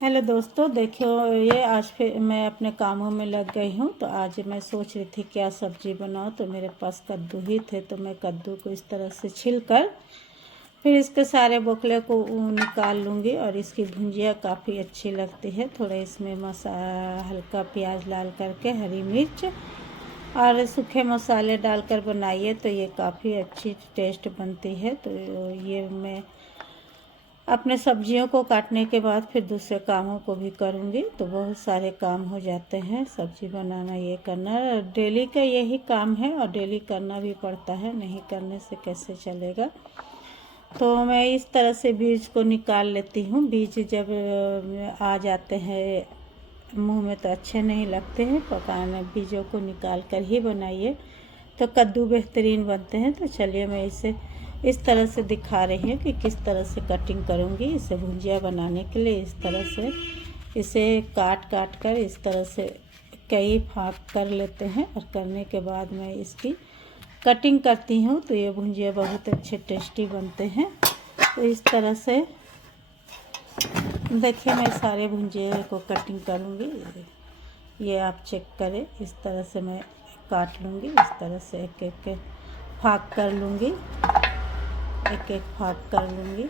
Hello दोस्तों, देखो ये आज फिर मैं अपने कामों में लग गई हूँ। तो आज मैं सोच रही थी क्या सब्ज़ी बनाऊँ। तो मेरे पास कद्दू ही थे, तो मैं कद्दू को इस तरह से छिलकर फिर इसके सारे बोखले को निकाल लूँगी। और इसकी भुंजिया काफ़ी अच्छी लगती है। थोड़ा इसमें हल्का प्याज डाल करके, हरी मिर्च और सूखे मसाले डालकर बनाइए तो ये काफ़ी अच्छी टेस्ट बनती है। तो ये मैं अपने सब्जियों को काटने के बाद फिर दूसरे कामों को भी करूँगी। तो बहुत सारे काम हो जाते हैं, सब्ज़ी बनाना, ये करना डेली का यही काम है और डेली करना भी पड़ता है, नहीं करने से कैसे चलेगा। तो मैं इस तरह से बीज को निकाल लेती हूँ। बीज जब आ जाते हैं मुंह में तो अच्छे नहीं लगते हैं, पकाने बीजों को निकाल कर ही बनाइए तो कद्दू बेहतरीन बनते हैं। तो चलिए मैं इसे इस तरह से दिखा रही हूँ कि किस तरह से कटिंग करूँगी इसे भुंजिया बनाने के लिए। इस तरह से इसे काट कर इस तरह से कई भाग कर लेते हैं और करने के बाद मैं इसकी कटिंग करती हूँ। तो ये भुंजिया बहुत अच्छे टेस्टी बनते हैं। तो इस तरह से देखिए मैं सारे भुंजिया को कटिंग करूँगी, ये आप चेक करें। इस तरह से मैं काट लूँगी, इस तरह से एक एक भाग कर लूँगी, एक एक भाग कर लूँगी।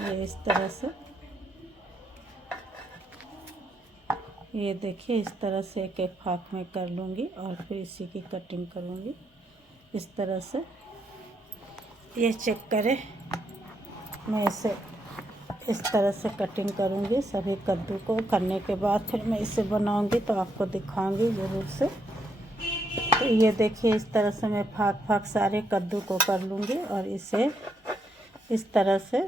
ये इस तरह से, ये देखिए इस तरह से एक एक भाग में कर लूँगी और फिर इसी की कटिंग करूँगी इस तरह से। ये चेक करें, मैं इसे इस तरह से कटिंग करूँगी सभी कद्दू को। करने के बाद फिर मैं इसे बनाऊँगी तो आपको दिखाऊँगी ज़रूर से। तो ये देखिए इस तरह से मैं भाग सारे कद्दू को कर लूँगी और इसे इस तरह से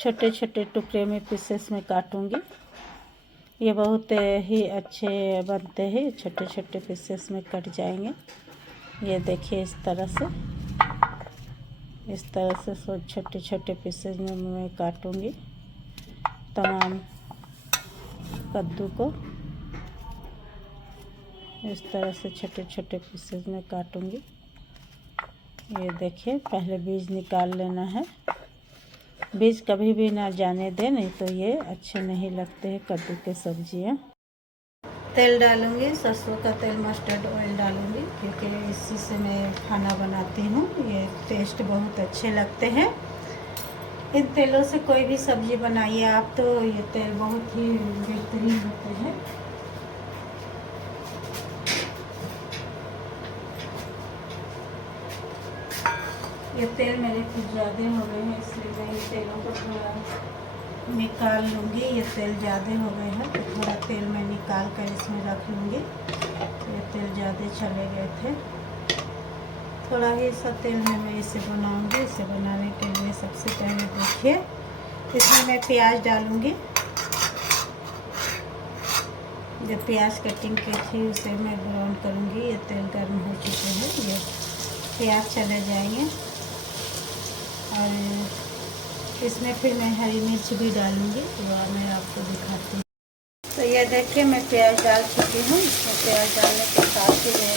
छोटे छोटे टुकड़े में पीसेस में काटूँगी। ये बहुत ही अच्छे बनते हैं, छोटे छोटे पीसेस में कट जाएंगे। ये देखिए इस तरह से छोटे छोटे पीसेस में मैं काटूँगी तमाम कद्दू को। इस तरह से छोटे छोटे पीसेस में काटूँगी। ये देखिए पहले बीज निकाल लेना है, बीज कभी भी ना जाने दें, नहीं तो ये अच्छे नहीं लगते हैं कद्दू के सब्जियाँ। तेल डालूँगी, सरसों का तेल, मस्टर्ड ऑयल डालूँगी क्योंकि इसी से मैं खाना बनाती हूँ। ये टेस्ट बहुत अच्छे लगते हैं। इन तेलों से कोई भी सब्ज़ी बनाइए आप तो ये तेल बहुत ही बेहतरीन होते हैं। ये तेल मेरे कुछ ज़्यादा हो गए हैं, इसलिए मैं इन तेलों को थोड़ा निकाल लूँगी। ये तेल ज़्यादा हो गए हैं तो थोड़ा तेल मैं निकाल कर इसमें रख लूँगी। ये तेल ज़्यादा चले गए थे, थोड़ा ही सा तेल में मैं इसे बनाऊँगी। इसे बनाने के लिए सबसे पहले देखिए इसमें मैं प्याज डालूँगी। जो प्याज कटिंग की थी उसे मैं ब्राउन करूँगी। ये तेल गर्म हो चुके हैं, ये प्याज चले जाएंगे और इसमें फिर मैं हरी मिर्च भी डालूँगी, तो मैं आपको दिखाती हूँ। तो ये देखिए मैं प्याज डाल चुकी हूँ। इसमें प्याज डालने के साथ ही मैं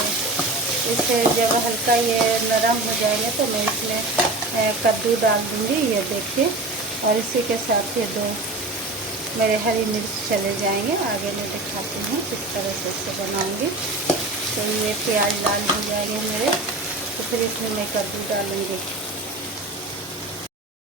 इसे जब हल्का ये नरम हो जाएंगे तो मैं इसमें कद्दू डाल दूँगी। ये देखिए, और इसी के साथ ये दो मेरे हरी मिर्च चले जाएंगे। आगे मैं दिखाती हूँ किस तरह से इसे बनाऊँगी। तो ये प्याज लाल हो जाएंगे मेरे, तो फिर इसमें मैं कद्दू डालूँगी।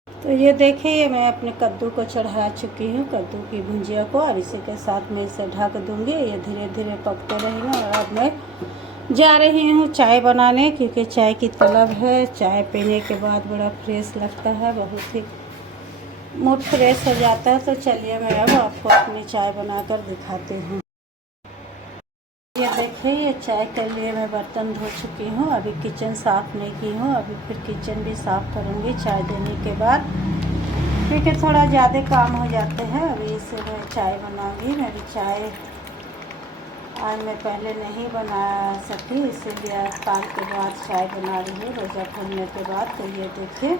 तो ये देखिए मैं अपने कद्दू को चढ़ा चुकी हूँ, कद्दू की भुंजिया को, और इसी के साथ मैं इसे ढक दूँगी। ये धीरे धीरे पकते रहेंगे। और अब मैं जा रही हूँ चाय बनाने, क्योंकि चाय की तलब है। चाय पीने के बाद बड़ा फ्रेश लगता है, बहुत ही मूड फ्रेश हो जाता है। तो चलिए मैं अब आपको अपनी चाय बनाकर दिखाती हूँ। ये देखिए ये चाय के लिए मैं बर्तन धो चुकी हूँ, अभी किचन साफ़ नहीं की हूँ। अभी फिर किचन भी साफ़ करूँगी चाय देने के बाद, क्योंकि थोड़ा ज़्यादा काम हो जाते हैं। अभी इसे मैं चाय बनाऊँगी। मेरी चाय आज मैं पहले नहीं बना सकी, इसीलिए काम के बाद चाय बना रही हूँ, रोज़ा खोलने के बाद। तो ये देखिए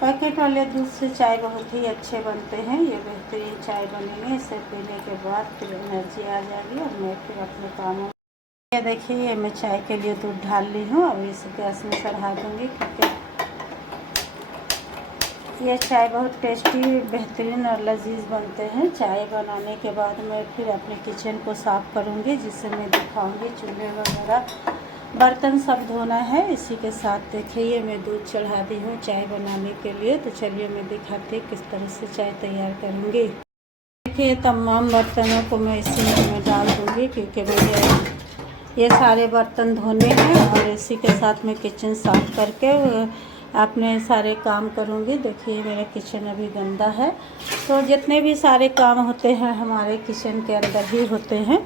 पैकेट वाले दूध से चाय बहुत ही अच्छे बनते हैं। ये बेहतरीन चाय बनेंगे, इसे पीने के बाद फिर एनर्जी आ जाएगी और मैं फिर अपने कामों। ये देखिए ये मैं चाय के लिए दूध ढाल ली हूँ। अब इसे गैस में चढ़ा दूँगी, क्योंकि ये चाय बहुत टेस्टी, बेहतरीन और लजीज बनते हैं। चाय बनाने के बाद मैं फिर अपने किचन को साफ़ करूँगी, जिससे मैं दिखाऊँगी। चूल्हे वगैरह बर्तन सब धोना है। इसी के साथ देखिए ये मैं दूध चढ़ा दी हूँ चाय बनाने के लिए। तो चलिए मैं दिखाती हूँ किस तरह से चाय तैयार करूँगी। देखिए तमाम बर्तनों को मैं इसी में डाल दूँगी, क्योंकि मुझे ये सारे बर्तन धोने हैं और इसी के साथ मैं किचन साफ़ करके अपने सारे काम करूँगी। देखिए मेरा किचन अभी गंदा है, तो जितने भी सारे काम होते हैं हमारे किचन के अंदर ही होते हैं,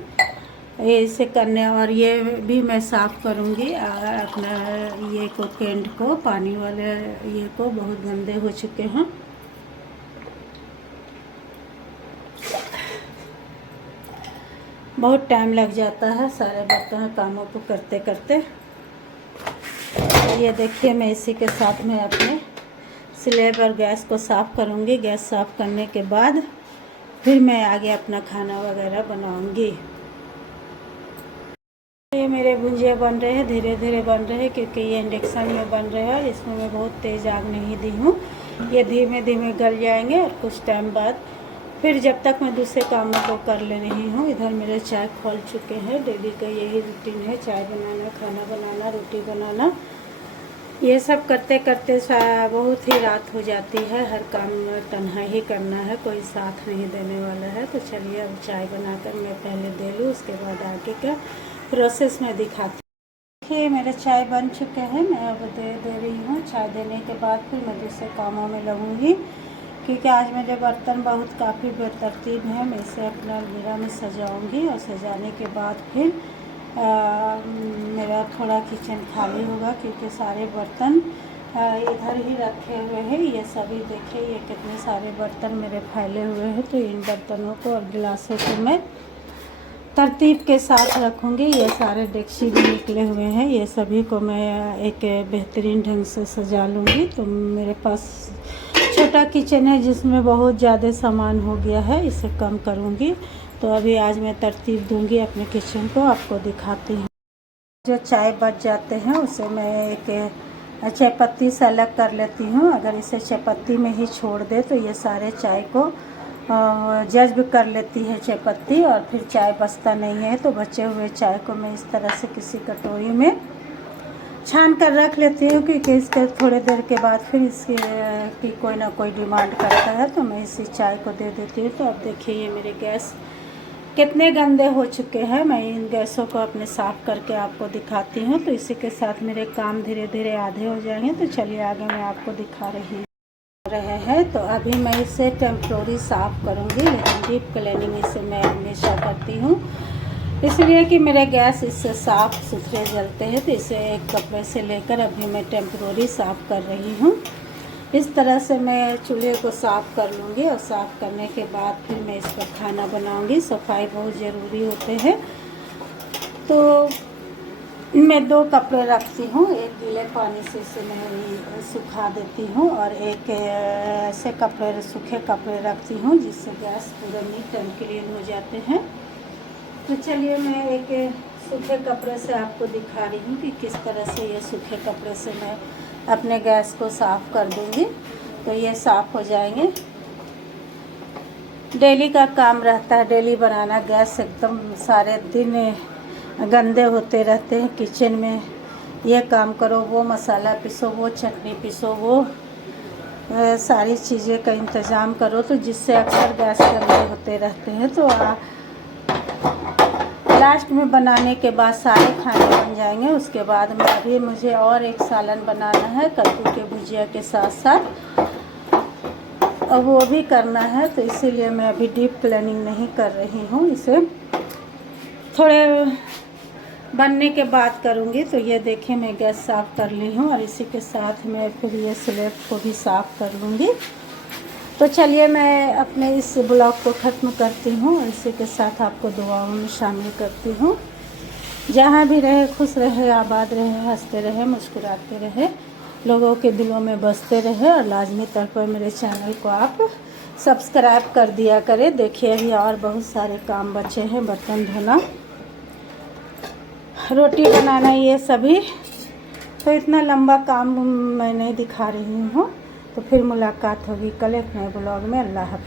ये इसे करने। और ये भी मैं साफ़ करूँगी अपना ये को कैंड को, पानी वाले ये को बहुत गंदे हो चुके हैं। बहुत टाइम लग जाता है सारे बर्तन कामों को करते करते। ये देखिए मैं इसी के साथ में अपने स्लेब और गैस को साफ़ करूँगी। गैस साफ़ करने के बाद फिर मैं आगे अपना खाना वगैरह बनाऊँगी। ये मेरे भुंजिया बन रहे हैं, धीरे धीरे बन रहे हैं, क्योंकि ये इंडक्शन में बन रहे हैं। इसमें मैं बहुत तेज़ आग नहीं दी हूँ। ये धीमे धीमे गल जाएंगे और कुछ टाइम बाद फिर जब तक मैं दूसरे कामों को कर ले रही हूँ। इधर मेरे चाय खोल चुके हैं। डेली का यही रूटीन है, चाय बनाना, खाना बनाना, रोटी बनाना। ये सब करते करते बहुत ही रात हो जाती है। हर काम तन्हा ही करना है, कोई साथ नहीं देने वाला है। तो चलिए अब चाय बनाकर मैं पहले दे लूँ, उसके बाद आगे का प्रोसेस में दिखाती हूँ। देखिए मेरे चाय बन चुके हैं, मैं अब दे रही हूँ। चाय देने के बाद फिर मैं दूसरे कामों में लगूँगी, क्योंकि आज मेरे बर्तन बहुत काफ़ी बेतरतीब हैं। मैं इसे अपना अलमीरा में सजाऊँगी और सजाने के बाद फिर मेरा थोड़ा किचन खाली होगा, क्योंकि सारे बर्तन इधर ही रखे हुए हैं। ये सभी देखिए ये कितने सारे बर्तन मेरे फैले हुए हैं। तो इन बर्तनों को और गिलासों को मैं तरतीब के साथ रखूँगी। ये सारे डेक्ची भी निकले हुए हैं, ये सभी को मैं एक बेहतरीन ढंग से सजा लूँगी। तो मेरे पास छोटा किचन है जिसमें बहुत ज़्यादा सामान हो गया है, इसे कम करूँगी। तो अभी आज मैं तरतीब दूँगी अपने किचन को, आपको दिखाती हूँ। जो चाय बच जाते हैं उसे मैं एक चाय पत्ती से अलग कर लेती हूँ। अगर इसे चाय पत्ती में ही छोड़ दे तो ये सारे चाय को जज्ब कर लेती है चाय पत्ती, और फिर चाय बचता नहीं है। तो बचे हुए चाय को मैं इस तरह से किसी कटोरी में छान कर रख लेती हूँ, क्योंकि इसके थोड़ी देर के बाद फिर इसकी की कोई ना कोई डिमांड करता है, तो मैं इसी चाय को दे देती हूँ। तो अब देखिए ये मेरे गैस कितने गंदे हो चुके हैं। मैं इन गैसों को अपने साफ़ करके आपको दिखाती हूँ। तो इसी के साथ मेरे काम धीरे धीरे आधे हो जाएंगे। तो चलिए आगे मैं आपको दिखा रही हैं। तो अभी मैं इसे टेम्प्रोरी साफ़ करूँगी, लेकिन डीप क्लीनिंग इसे मैं हमेशा करती हूँ, इसलिए कि मेरे गैस इससे साफ़ सुथरे जलते हैं। तो इसे एक कपड़े से लेकर अभी मैं टेम्प्रोरी साफ़ कर रही हूँ। इस तरह से मैं चूल्हे को साफ़ कर लूँगी, और साफ़ करने के बाद फिर मैं इस पर खाना बनाऊँगी। सफाई बहुत ज़रूरी होते हैं। तो मैं 2 कपड़े रखती हूँ, एक गीले पानी से इसे मैं सुखा देती हूँ, और एक ऐसे कपड़े, सूखे कपड़े रखती हूँ, जिससे गैस पूरा नीट एंड क्लीन हो जाते हैं। तो चलिए मैं एक सूखे कपड़े से आपको दिखा रही हूँ कि किस तरह से ये सूखे कपड़े से मैं अपने गैस को साफ़ कर दूँगी। तो ये साफ़ हो जाएंगे। डेली का काम रहता है, डेली बनाना। गैस एकदम सारे दिन गंदे होते रहते हैं किचन में। ये काम करो, वो मसाला पीसो, वो चटनी पीसो, वो सारी चीज़ें का इंतज़ाम करो, तो जिससे अक्सर गैस गंदे होते रहते हैं। तो लास्ट में बनाने के बाद सारे खाने बन जाएंगे। उसके बाद में अभी मुझे और एक सालन बनाना है कद्दू के भुजिया के साथ साथ, और वो भी करना है। तो इसीलिए मैं अभी डीप क्लीनिंग नहीं कर रही हूँ, इसे थोड़े बनने के बाद करूँगी। तो ये देखिए मैं गैस साफ़ कर ली हूँ, और इसी के साथ मैं फिर ये स्लेब को भी साफ़ कर लूँगी। तो चलिए मैं अपने इस ब्लॉग को ख़त्म करती हूँ, और इसी के साथ आपको दुआओं में शामिल करती हूँ। जहाँ भी रहे खुश रहे, आबाद रहे, हंसते रहे, मुस्कुराते रहे, लोगों के दिलों में बसते रहे, और लाजमी तौर पर मेरे चैनल को आप सब्सक्राइब कर दिया करें। देखिए अभी और बहुत सारे काम बचे हैं, बर्तन धोना, रोटी बनाना, ये सभी। तो इतना लंबा काम मैं नहीं दिखा रही हूँ। तो फिर मुलाकात होगी कल एक नए ब्लॉग में। अल्लाह हाफ़िज़।